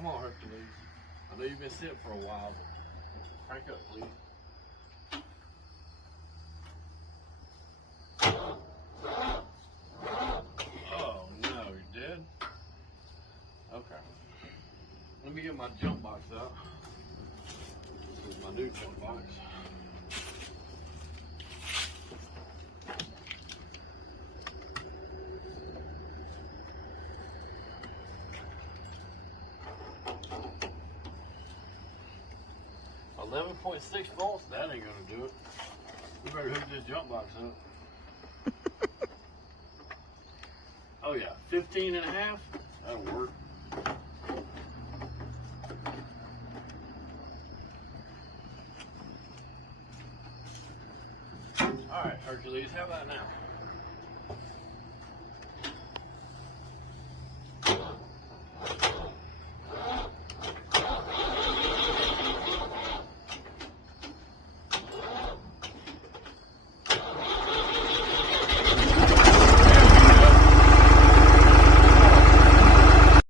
Come on, Hercules. I know you've been sitting for a while, but crank up, please. Oh no, you're dead? Okay. Let me get my jump box out. This is my new jump box. .6 volts, that ain't gonna do it. We better hook this jump box up. Oh yeah, 15 and a half, that'll work. All right, Hercules, how about now?